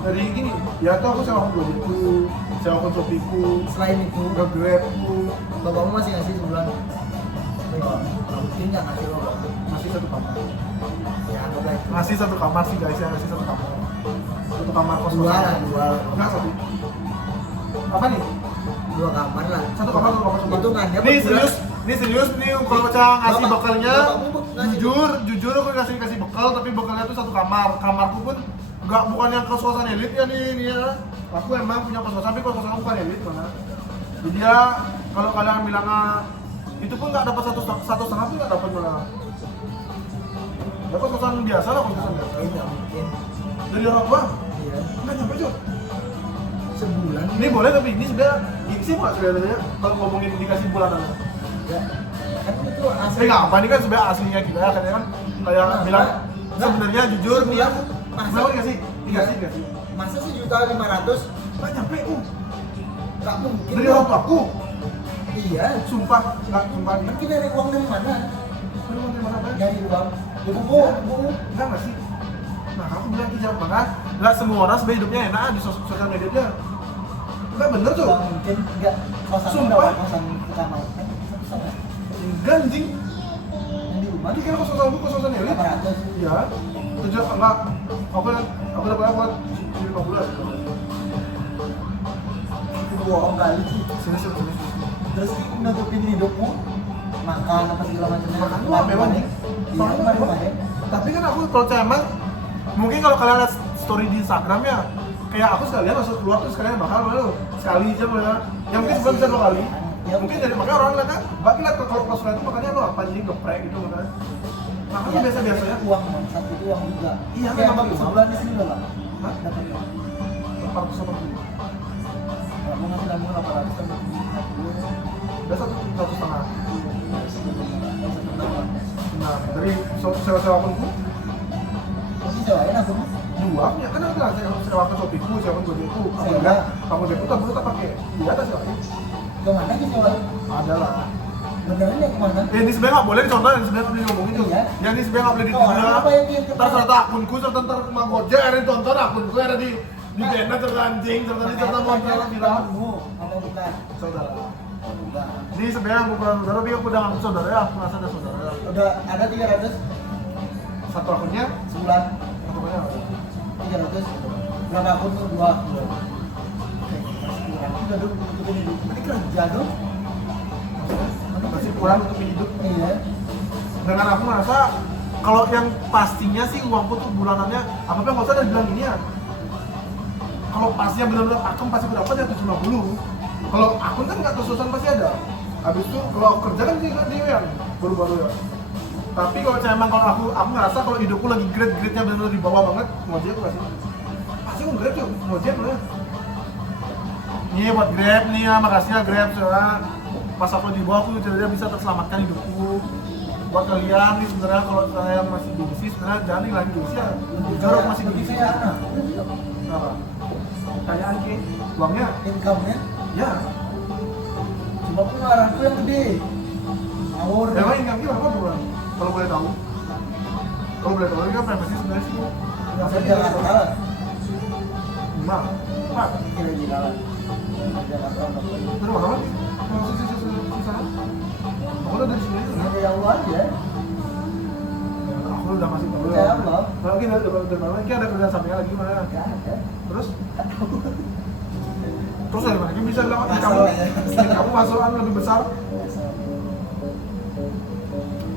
dari gini, ya tuh aku sewa Gojekku, sewa Shopeeku, Selain itu, Grabku, bapakmu masih ngasih sebulan. Nggak mungkin nggak ngasih lo. masih satu kamar. Ya anggaplah itu. Masih satu kamar sih guys, ya masih satu kamar. Satu kamar kos Dua lah, dua. Enggak satu. Apa nih? 2 kamar lah. Satu kamar semua. Hitungannya Nih per bulan. serius nih kalau Cang ngasih Bapak- bekalnya. bapakmu ngasih Jujur aku kasih bekal tapi bekalnya tuh satu kamar. Kamarku pun bukan yang kos-kosan elit ya nih ya. Aku emang punya kos-kosan tapi kos-kosan bukan elit mana. Jadi ya kalau kalian bilangnya itu pun nggak dapat satu setengah pun nggak dapat malah. Ya kos-kosan biasa lah kos-kosan biasa. Nggak mungkin. Dari orang tua Iya. nggak nyampe cuy. Sebulan. Ini boleh tapi ini sebenarnya gengsi nggak sebenarnya kalau ngomongin dikasih bulanan. Ya. Kan itu asli. Tapi nggak apa ini kan sebenarnya aslinya kita ya katanya kan kayak Nah, bilang nah, sebenarnya jujur nih ya. masa- Berapa dikasih? Dikasih. Masa 1.500.000? Nggak nyampe Nggak mungkin. dari orang tuaku. Iya. Sumpah nggak sumpah nih. Mungkin dari uang dari mana? Lu mau terima apa? Dari uang. Ya buku. Enggak nggak sih? Nah aku bilang itu jangan banget. Nggak semua orang sebenarnya hidupnya enak di sosial media dia. Nggak bener tuh. Nggak mungkin. Nggak. Kosan Sumpah. berapa? Kosan kamar. Kan sama. Enggak anjing. Yang di rumah Nanti kira kos-kosan elit. 800. Iya. Tujuh enggak. Aku udah bayar buat 50. Itu bohong kali sih. Sini. Terus nutupin hidupmu makan apa segala macamnya. Makan tuh apa memang nih? Iya, kemarin. Tapi kan aku kalau cemen, mungkin kalau kalian lihat story di Instagram ya, kayak aku sekalian masuk keluar tuh sekalian bakal malu sekali aja ya. Yang mungkin sebelum bisa 2 kali. Ya, Mungkin jadi makanya orang lihat kan, bagi lihat kalau pas itu makanya lo apa anjing geprek gitu kan. Makanya Ya, biasa-biasa ya. uang bangsat itu uang juga. Iya, kayak memang aku bisa. sebulan di sini loh, Pak. Hah? Dapat uang. 480. Kalau aku ngasih kamu 800 tambah 70. Udah 1,5. Nah, dari sewa-sewa akunku Masih sewain aku. 2 ya kan ada sewa akun Shopee-ku, sewa akun Gojek-ku. Sewa. Akun Gojek-ku tak perlu tak pakai. Iya ada sewa. Kemana sih sewain? Ada lah. Beneran ya kemana? Ini sebenarnya nggak boleh dicontoh, yang sebenarnya boleh ngomongin tuh. Iya. Yang ini sebenarnya nggak boleh Orang ditindak. apa yang dia Ntar serta akunku, serta ntar rumah Gojek ada ditonton, akunku ada di banned, serta anjing, serta di serta motor viral. kamu atau bukan? Saudara. Oh, bukan. Ini sebenarnya bukan saudara, tapi aku udah ngaku saudara ya, aku merasa ada saudara. Udah ada 300 Satu akunnya, sebulan. satu akunnya ada. 300 berapa akun tuh? 2 masih kurang juga dong untuk ini dong. Ini kerja dong. Masih kurang untuk hidup. Iya. Dengan aku merasa kalau yang pastinya sih uangku tuh bulanannya apa nggak usah ada bilang ini ya. Kalau pastinya benar-benar akun pasti aku dapat ya 750. Kalau akun kan nggak terus-terusan pasti ada. Habis itu kalau aku kerja kan dia yang baru-baru ya. Tapi kalau emang kalau aku ngerasa kalau hidupku lagi grade-nya benar-benar di bawah banget, ngojek aku kasih. Pasti aku grab yuk, ngojek lah. Nih buat Grab nih ya, makasih ya Grab soalnya pas aku di bawah aku jadi bisa terselamatkan hidupku. Buat kalian nih sebenarnya kalau saya masih di bisnis sebenarnya jangan ngilangin bisnis ya. Jorok masih di bisnis. kayak anak. Kenapa? Kayak Anki, uangnya? Income-nya Ya. cuma pengeluaranku yang gede. Ngawur. Emang income-nya berapa bulan? Kalau boleh tahu? Kalau boleh tahu ini kan privacy sebenarnya sih. Masa di Jakarta lah. 5. 4. Kira di jalan. Jakarta udah boleh. Dari mana lagi? Maksud sih sana? Aku udah dari sini. Ya dari Allah aja. Aku udah masih tahu. Percaya Allah. Lagi dari mana lagi ada kerjaan sampingan lagi mana? Gak ada. Terus? Terus dari mana? Bisa lewat Masuk kamu? aja. Kamu masukan lebih besar?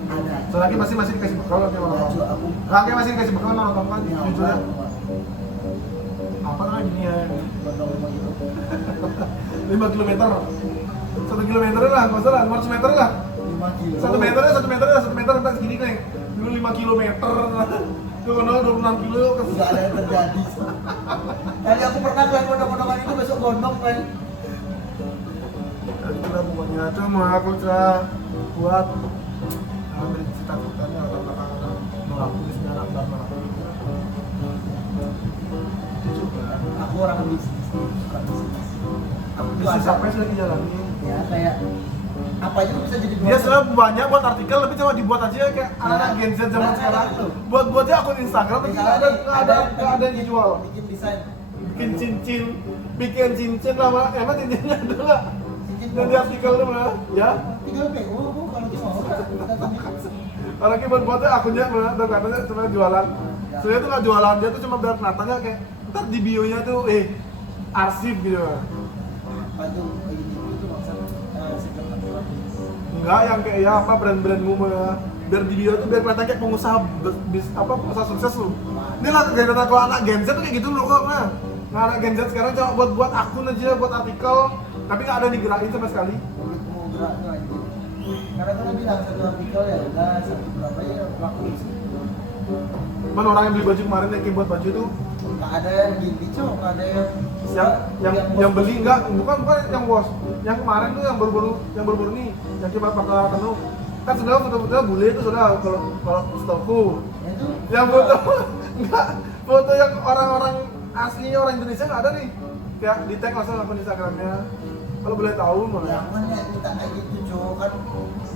Ada. Selagi masih dikasih bekal nanti malam. Baju aku. Kakek masih dikasih bekal malam kan? Ya, Jujur ya. Allah. Apa namanya gini ya? Gondong 5 kilo. 5 kilometer. 1 kilometer lah, nggak usah lah, 500 meter lah. 5 kilo. 1 meter entah segini nih. Dulu 5 kilometer. Tuh kan 26 kilo ke Gak ada yang terjadi. Tadi aku pernah ke gondong-gondongan itu besok gondong kan. Dan itulah pokoknya itu mau aku coba buat ambil cita-citanya tentang melaku di sini anak dan melaku. Aku orang bisnis, suka bisnis. Aku tuh Bisnis ada- apa yang sudah dijalani? Ya kayak apa aja bisa jadi Dia sebenarnya banyak buat artikel, tapi cuma dibuat aja kayak Ya. anak Gen Z zaman Nah, sekarang. itu. Buatnya akun Instagram, tapi nggak ada yang dijual. Bikin desain. Bikin cincin lah, Mak. Emang cincinnya ada nggak? Cincin Yang di artikel tuh, Mak. Ya. tinggal PO bu kalau itu mau kita tanya. Orang kita buatnya akunnya, Mak. Tuh katanya cuma jualan. Sebenarnya tuh nggak jualan, dia tuh cuma biar kelihatannya kayak ntar di bio-nya tuh, arsip gitu. Apa tuh kayak gitu maksud sistem aturan. Enggak, yang kayak ya apa brand-brandmu Mak. Biar di bio tuh biar kelihatan kayak pengusaha pengusaha sukses lu. Ini lah kegiatan kalau anak Gen Z tuh kayak gitu loh kok, Nah. Nah, anak Gen Z sekarang cuma buat akun aja, buat artikel, tapi nggak ada yang digerakin sama sekali. Mau gerak tuh aja. Karena kan bilang satu artikel ya udah satu berapa ya laku. Mana orang yang beli baju kemarin yang buat baju tuh Nggak ada yang gini cok, nggak ada yang beli enggak, bukan yang bos. Yang kemarin tuh yang baru-baru nih, yang kita pakai penuh. Kan sebenarnya foto-fotonya bule itu sudah kalau stokku. itu Yang foto enggak, foto yang orang-orang aslinya orang Indonesia nggak ada nih. Kayak di tag langsung akun Instagramnya. Kalau boleh tahu mana? jangan ya kita kayak gitu cok, kan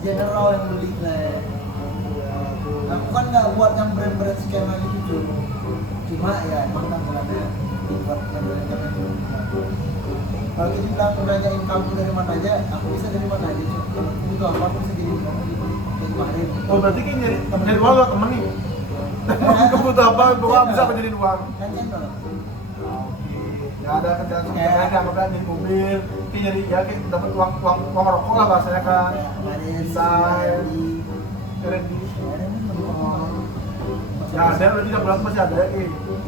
general yang beli kayak. Aku kan nggak buat yang brand-brand skema gitu cok. Cuma ya emang tampilannya dibuat brand-brand itu. Kalau kita bilang nanyain kamu dari mana aja, aku bisa dari mana aja cok. Itu apa aku bisa jadi kamu gitu. Kayak kemarin. Oh berarti kayak nyari uang buat temen nih. Kebutuh apa? Uang bisa apa jadi uang? Kan channel. Ya ada kerjaan kayak anggapnya jadi mobil. jadi ya kayak dapat uang rokok lah bahasanya kan. Kayak kemarin Bisa keren di. Ya ada berarti udah pulang masih ada ya.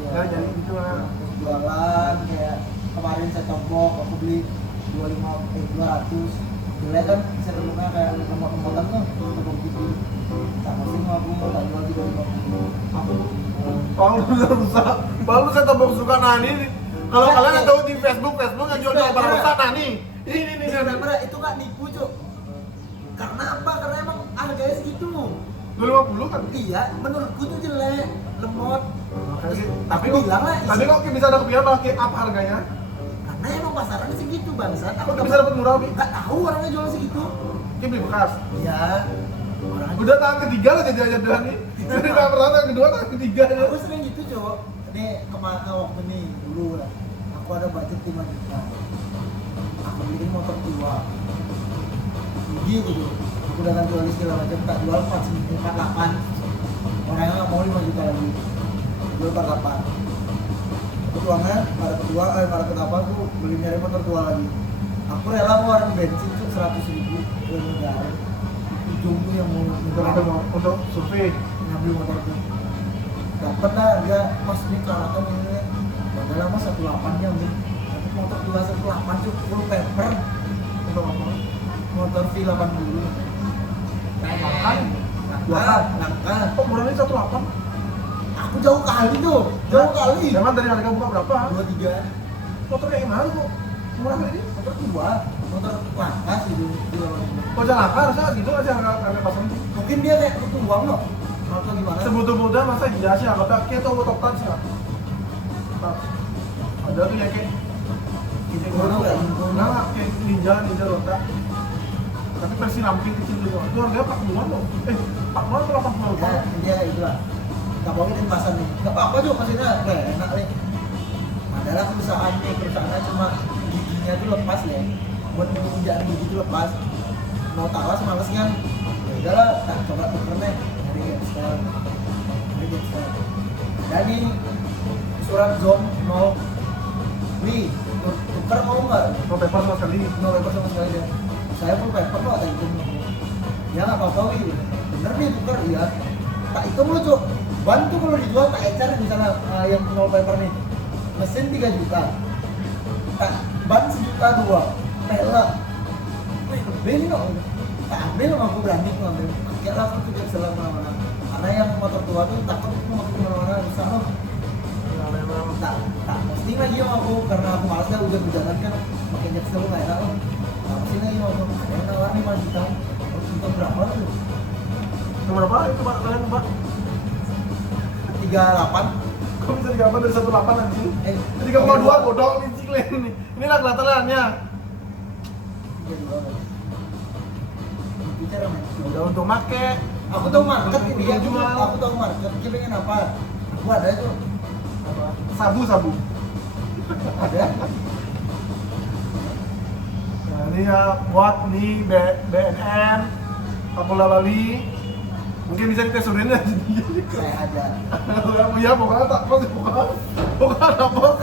Ya jadi gitu lah. jualan kayak kemarin saya tombok aku beli 200 jelek kan serumnya kayak lemot-lemotan tuh tombok gitu sama sih aku mau tak jual 350 Aku Paul rusak. Paul saya tombok suka nani. Kalau kalian yang tahu di Facebook yang jual barang rusak nani. Ini bener itu nggak nipu cuk karena apa? Karena emang harganya segitu 250 kan? iya menurutku tuh jelek lemot Tapi Aku bilang lah, tapi kok bisa ada kepikiran malah kayak apa harganya? karena emang pasarannya segitu bangsat Kok bisa dapat murah Bi? nggak tahu orangnya jual segitu Dia beli bekas. iya orangnya Udah tahun ketiga lah jadi aja bilang nih. Dari tahun pertama, tahun kedua, tahun ketiga aja. aku sering gitu cowok ini kemarin waktu ini dulu lah aku ada budget 5 juta aku beliin motor tua gitu aku udah kan jual segala macam tak jual 48 orangnya nggak mau 5 juta lagi jual 48 ketuanya pada kenapa aku beli nyari motor tua lagi aku rela ngeluarin bensin tuh 100.000 ke negara ujung tuh yang mau Untuk survei. ngambil motor tuh dapat lah harga mas ini kelihatan ini padahal mas 18 nya ambil tapi motor tua 18 cukup full paper Untuk apa? motor V80 Makan. langka Kok murahnya 18? aku jauh kali tuh jauh kali Jangan dari harga buka berapa? 23 Motornya yang mahal kok. Murah ini. motor tua motor langka sih dulu Kok jangan harusnya gitu aja harga pasar ini. mungkin dia kayak butuh uang loh atau gimana Sebutu-butuh masa iya sih anggapnya kayak tau top touch lah. Touch. Ada tuh ya kayak Gono nggak? Nah, kayak ninja Rota. Tapi versi ramping kecil gitu. Itu harganya 40-an loh. 40-an atau 80 ya dia itulah nggak mau ngikutin pasar nih nggak apa-apa tuh maksudnya kayak enak nih adalah perusahaannya cuma giginya tuh lepas ya buat menginjak gigi tuh lepas mau tawas males kan ya udahlah tak coba tuker nih dari Gapstar dan ini surat zone mau beli tuker mau nggak No paper sama sekali. no paper sama sekali deh saya full paper kok tak hitung ya nggak apa-apa wih bener nih tuker iya tak hitung lu cuk ban tuh kalau dijual tak ecer misalnya yang nol paper nih mesin 3 juta tak ban 1,2 juta pelek wih lebih nih no tak ambil aku berani aku ambil kayak langsung tuh selama mana karena yang motor tua tuh takut aku mau kemana-mana bisa loh tak posting lagi sama aku karena aku malas dah udah berjalan kan makin nyesel nggak enak loh tak posting lagi sama aku ada yang nawar 5 juta untuk berapa tuh Itu berapa? Itu Pak kalian Pak? 38 Kok bisa digambar dari 18 anjing? 3,2 bodoh nih ciklen ini. Inilah kelihatannya. bicara men Udah untuk make. aku tahu market ini Untuk jual. aku tahu market dia pengen apa aku ada itu apa Sabu. ada Nah ini ya buat nih BNN Kapolda Bali. Mungkin bisa ditesurin aja. saya ada Iya pokoknya tak pos pokoknya ada pos.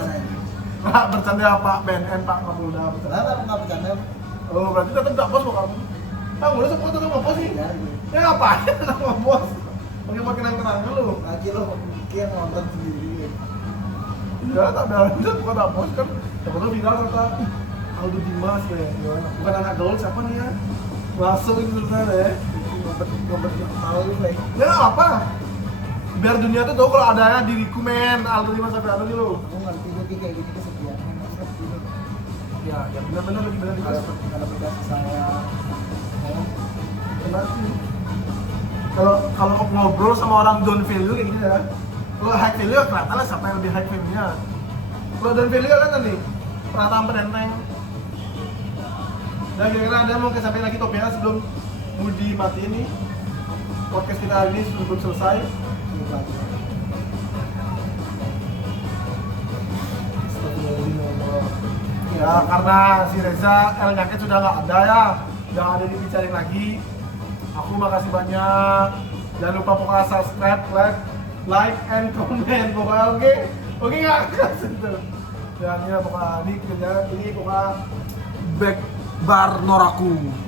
Pak bercanda Pak BNN Pak Kapolda bercanda. kenapa aku nggak bercanda Oh berarti tetap tak pos pokoknya. Kamu udah semua tetap nggak pos sih? ya Ya ngapain sama bos? Pakai kenang dulu. lagi lo mikir nonton sendiri Iya tak ada bukan tak pos kan. Siapa tuh viral kata Aldo Dimas ya. Bukan anak gaul siapa nih ya? Masuk itu sebenarnya. ngobrol tahu lu baik Ya apa? Biar dunia tuh tahu kalau adanya diriku men Aldo Dimas sampai Aldo dulu. aku ngerti jadi kayak gini kesepian Ya benar-benar lagi benar kalau kasih sayang kalau ngobrol sama orang down value kayak gini ya. Kalau high value ya kelihatan lah siapa yang lebih high value-nya. Kalau down value kan nanti perataan penenteng. Dan kira-kira ada mau kesampaian lagi topiknya sebelum Budi mati ini. Podcast kita hari ini sudah selesai. Ya karena si Reza El Nyakit sudah nggak ada ya, jangan ada dibicarain lagi. Aku makasih banyak. Jangan lupa pokoknya subscribe, like and comment pokoknya oke nggak kasih itu. Dan ya pokoknya ini pokoknya back bar Noraku.